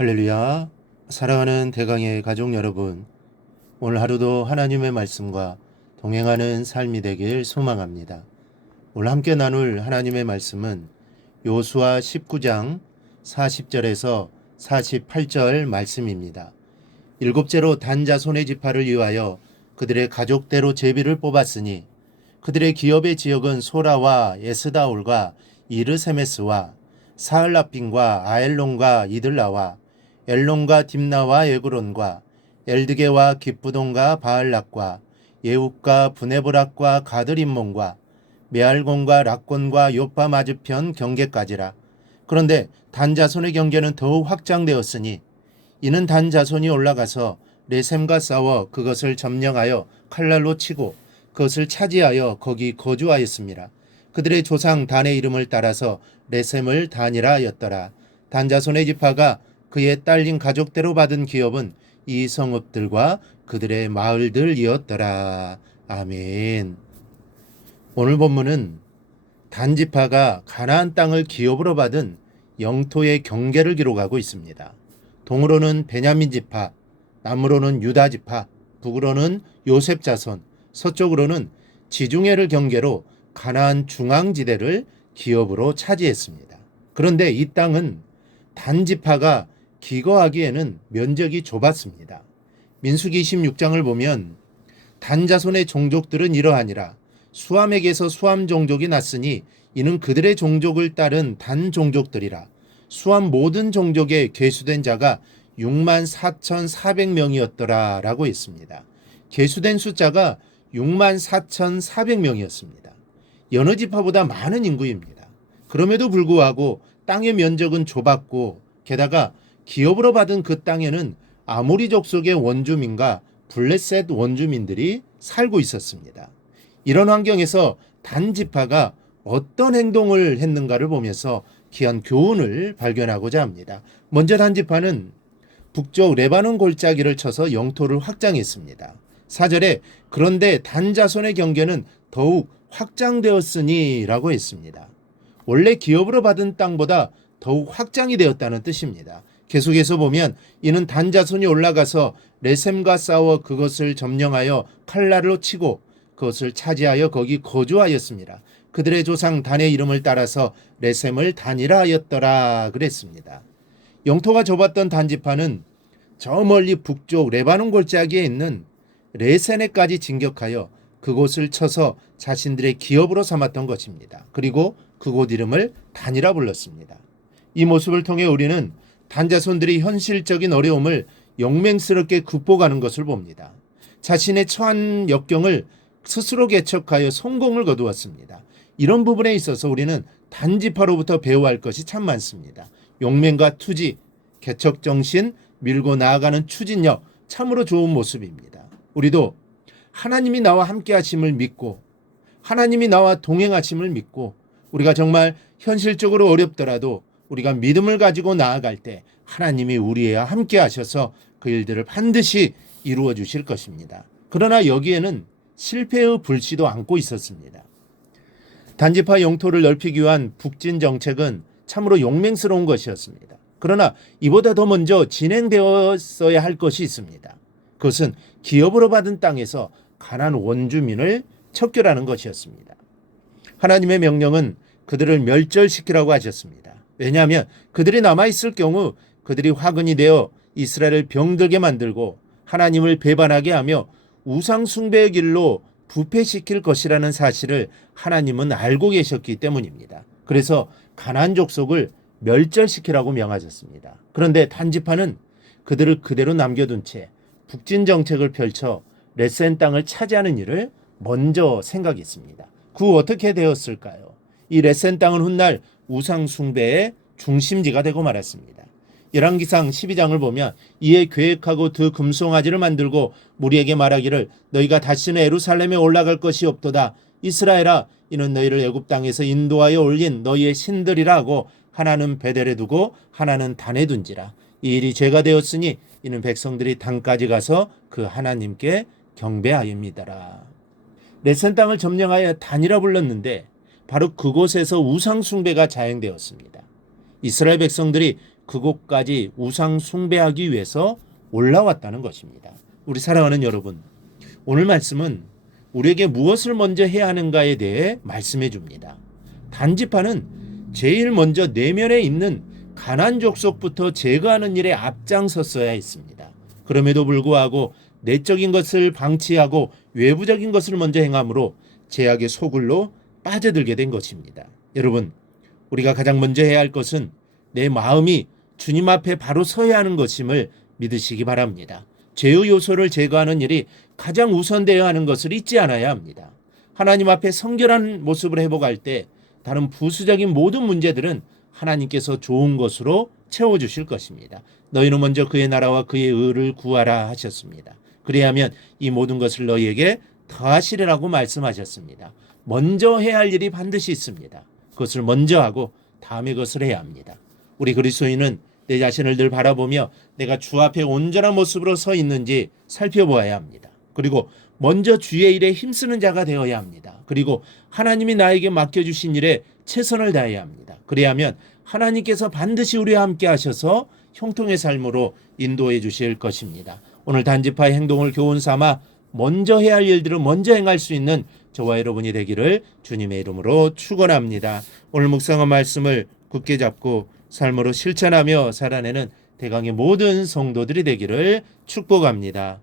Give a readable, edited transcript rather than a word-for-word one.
할렐루야. 사랑하는 대강의 가족 여러분, 오늘 하루도 하나님의 말씀과 동행하는 삶이 되길 소망합니다. 오늘 함께 나눌 하나님의 말씀은 요수아 19장 40절에서 48절 말씀입니다. 일곱째로 단 자손의 지파를 위하여 그들의 가족대로 제비를 뽑았으니 그들의 기업의 지역은 소라와 에스다올과 이르세메스와 사흘라핀과 아엘론과 이들라와 엘론과 딥나와 에그론과 엘드게와 기쁘돈과 바알락과 예욱과 브네브락과 가드림몬과 메알곤과 락곤과 요파 맞은편 경계까지라. 그런데 단 자손의 경계는 더욱 확장되었으니 이는 단 자손이 올라가서 레셈과 싸워 그것을 점령하여 칼날로 치고 그것을 차지하여 거기 거주하였습니다. 그들의 조상 단의 이름을 따라서 레셈을 단이라 하였더라. 단 자손의 지파가 그의 딸린 가족대로 받은 기업은 이 성읍들과 그들의 마을들이었더라. 아멘. 오늘 본문은 단 지파가 가나안 땅을 기업으로 받은 영토의 경계를 기록하고 있습니다. 동으로는 베냐민 지파, 남으로는 유다 지파, 북으로는 요셉 자손, 서쪽으로는 지중해를 경계로 가나안 중앙지대를 기업으로 차지했습니다. 그런데 이 땅은 단 지파가 기거하기에는 면적이 좁았습니다. 민수기 26장을 보면 단 자손의 종족들은 이러하니라. 수함에게서 수함 종족이 났으니 이는 그들의 종족을 따른 단 종족들이라. 수함 모든 종족에 계수된 자가 64,400명이었더라 라고 했습니다. 계수된 숫자가 64,400명이었습니다. 여느 지파보다 많은 인구입니다. 그럼에도 불구하고 땅의 면적은 좁았고 게다가 기업으로 받은 그 땅에는 아모리 족속의 원주민과 블레셋 원주민들이 살고 있었습니다. 이런 환경에서 단 지파가 어떤 행동을 했는가를 보면서 귀한 교훈을 발견하고자 합니다. 먼저 단 지파는 북쪽 레바논 골짜기를 쳐서 영토를 확장했습니다. 4절에 그런데 단 자손의 경계는 더욱 확장되었으니 라고 했습니다. 원래 기업으로 받은 땅보다 더욱 확장이 되었다는 뜻입니다. 계속해서 보면 이는 단 자손이 올라가서 레셈과 싸워 그것을 점령하여 칼날로 치고 그것을 차지하여 거기 거주하였습니다. 그들의 조상 단의 이름을 따라서 레셈을 단이라 하였더라 그랬습니다. 영토가 좁았던 단 지파는 저 멀리 북쪽 레바논 골짜기에 있는 레세네까지 진격하여 그곳을 쳐서 자신들의 기업으로 삼았던 것입니다. 그리고 그곳 이름을 단이라 불렀습니다. 이 모습을 통해 우리는 단 자손들이 현실적인 어려움을 용맹스럽게 극복하는 것을 봅니다. 자신의 처한 역경을 스스로 개척하여 성공을 거두었습니다. 이런 부분에 있어서 우리는 단 지파로부터 배워야 할 것이 참 많습니다. 용맹과 투지, 개척정신, 밀고 나아가는 추진력, 참으로 좋은 모습입니다. 우리도 하나님이 나와 함께 하심을 믿고 하나님이 나와 동행하심을 믿고 우리가 정말 현실적으로 어렵더라도 우리가 믿음을 가지고 나아갈 때 하나님이 우리와 함께 하셔서 그 일들을 반드시 이루어 주실 것입니다. 그러나 여기에는 실패의 불씨도 안고 있었습니다. 단지파 영토를 넓히기 위한 북진 정책은 참으로 용맹스러운 것이었습니다. 그러나 이보다 더 먼저 진행되었어야 할 것이 있습니다. 그것은 기업으로 받은 땅에서 가나안 원주민을 척결하는 것이었습니다. 하나님의 명령은 그들을 멸절시키라고 하셨습니다. 왜냐하면 그들이 남아있을 경우 그들이 화근이 되어 이스라엘을 병들게 만들고 하나님을 배반하게 하며 우상 숭배의 길로 부패시킬 것이라는 사실을 하나님은 알고 계셨기 때문입니다. 그래서 가나안 족속을 멸절시키라고 명하셨습니다. 그런데 단 지파는 그들을 그대로 남겨둔 채 북진 정책을 펼쳐 레센 땅을 차지하는 일을 먼저 생각했습니다. 그 어떻게 되었을까요? 이 레센 땅은 훗날 우상 숭배의 중심지가 되고 말았습니다. 열왕기상 12장을 보면 이에 계획하고 두 금송아지를 만들고 무리에게 말하기를 너희가 다시는 예루살렘에 올라갈 것이 없도다. 이스라엘아 이는 너희를 애굽 땅에서 인도하여 올린 너희의 신들이라 하고 하나는 베델에 두고 하나는 단에 둔지라. 이 일이 죄가 되었으니 이는 백성들이 단까지 가서 그 하나님께 경배하입니다라. 레센 땅을 점령하여 단이라 불렀는데 바로 그곳에서 우상 숭배가 자행되었습니다. 이스라엘 백성들이 그곳까지 우상 숭배하기 위해서 올라왔다는 것입니다. 우리 사랑하는 여러분, 오늘 말씀은 우리에게 무엇을 먼저 해야 하는가에 대해 말씀해 줍니다. 단지파는 제일 먼저 내면에 있는 가난 족속부터 제거하는 일에 앞장섰어야 했습니다. 그럼에도 불구하고 내적인 것을 방치하고 외부적인 것을 먼저 행함으로 죄악의 소굴로 빠져들게 된 것입니다. 여러분, 우리가 가장 먼저 해야 할 것은 내 마음이 주님 앞에 바로 서야 하는 것임을 믿으시기 바랍니다. 죄의 요소를 제거하는 일이 가장 우선되어야 하는 것을 잊지 않아야 합니다. 하나님 앞에 성결한 모습을 회복할 때 다른 부수적인 모든 문제들은 하나님께서 좋은 것으로 채워주실 것입니다. 너희는 먼저 그의 나라와 그의 의를 구하라 하셨습니다. 그리하면 이 모든 것을 너희에게 더하시리라고 말씀하셨습니다. 먼저 해야 할 일이 반드시 있습니다. 그것을 먼저 하고 다음에 그것을 해야 합니다. 우리 그리스도인은 내 자신을 늘 바라보며 내가 주 앞에 온전한 모습으로 서 있는지 살펴보아야 합니다. 그리고 먼저 주의 일에 힘쓰는 자가 되어야 합니다. 그리고 하나님이 나에게 맡겨주신 일에 최선을 다해야 합니다. 그래야면 하나님께서 반드시 우리와 함께 하셔서 형통의 삶으로 인도해 주실 것입니다. 오늘 단지파의 행동을 교훈 삼아 먼저 해야 할 일들을 먼저 행할 수 있는 저와 여러분이 되기를 주님의 이름으로 축원합니다. 오늘 묵상한 말씀을 굳게 잡고 삶으로 실천하며 살아내는 대강의 모든 성도들이 되기를 축복합니다.